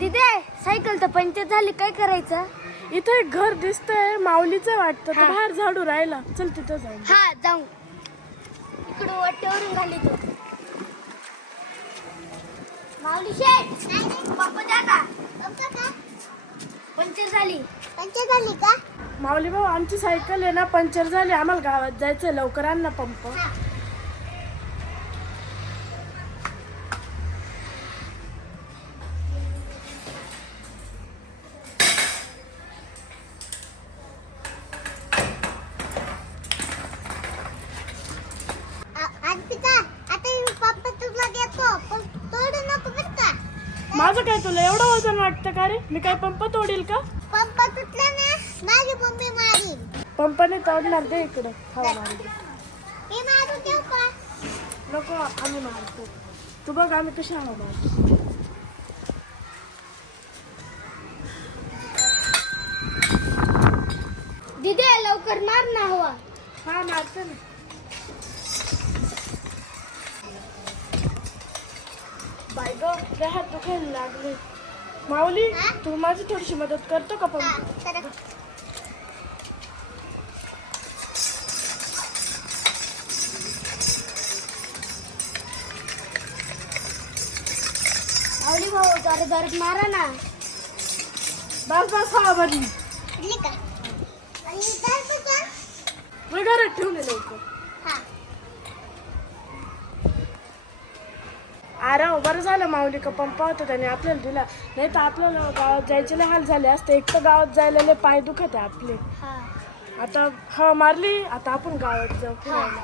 दिदे cycle तर puncture झाली काय करायचं? इथे एक घर दिसतंय माऊलीचं वाटतं. हा. बाहेर झाडू राहिला. चल तिथं जाऊ. हा जाऊ. इकडं वाटेवरून घाली तू. माऊली शेठ पप्पा द्या का पप्पा का पंक्चर झाली. पंक्चर झाली का? माऊली भाऊ आमची सायकल आहे ना पंक्चर झाली. आम्हाला गावात जायचंय लवकर आण ना पंप. अर्पिता आता पप्पा तुला देतो पण तोडू नको बर का माझं काय तुला एवढं वजन वाटतं का रे? मी काय पंप तोडील का? पप्पा तुटला ना माझी मम्मी मारीन पंपाने तोडणार दे इकडे. हवा मारू दे. मी मारू देऊ का? नको आम्ही मारतो. तू बघ आम्ही कशी हवा मारतो. दिदे लवकर मार ना हवा. हा मारतो ना. बाय ग लय हात दुखायला लागले. माऊली? तू माझी थोडीशी मदत करतो का आवली भाऊ जरा जरा मारा ना. बस बस हवा भरली का? आणि ठेवले लवकर. हा. अरे बरं झालं माऊली का पंप होता त्याने आपल्याला दिला. नाही तर आपल्याला गावात जायचे लय हाल झाले असते. एक तर गावात जायला लय पाय दुखत आहे आपले. हा. आता हवा मारली आता आपण गावात जाऊ फिरायला.